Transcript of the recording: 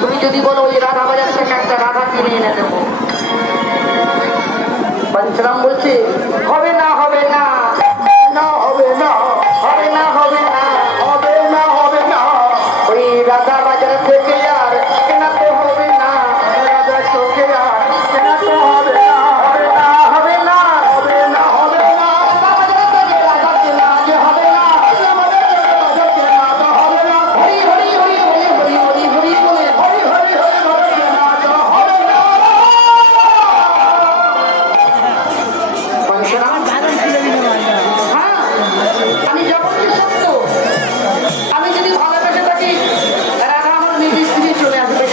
তুমি যদি বলো ওই রাধা বাজার থেকে একটা রাধা কিনে এনে দেবো। পঞ্চরাম বলছে হবে না, হবে না, না হবে না, হবে না, হবে না, হবে না, হবে না, ওই রাধা বাজার থেকে আর কেনাতে হবে না, রাধা চোখে আর কেনাতে হবে না, হবে না, হবে না, হবে না, হবে না, রাধা বাজার থেকে রাধা কেনা যে হবে না, রাধা কেনা তো হবে না, হরি হরি হরি হরি হরি হরি হরি বলে হরি হরি হরি হরি কেনা তো হবে না। হ্যাঁ, আমি যখনই সত্য, আমি যদি ভালোবেসে থাকি রাধা আমার নিজের স্ত্রী চলে আসবে।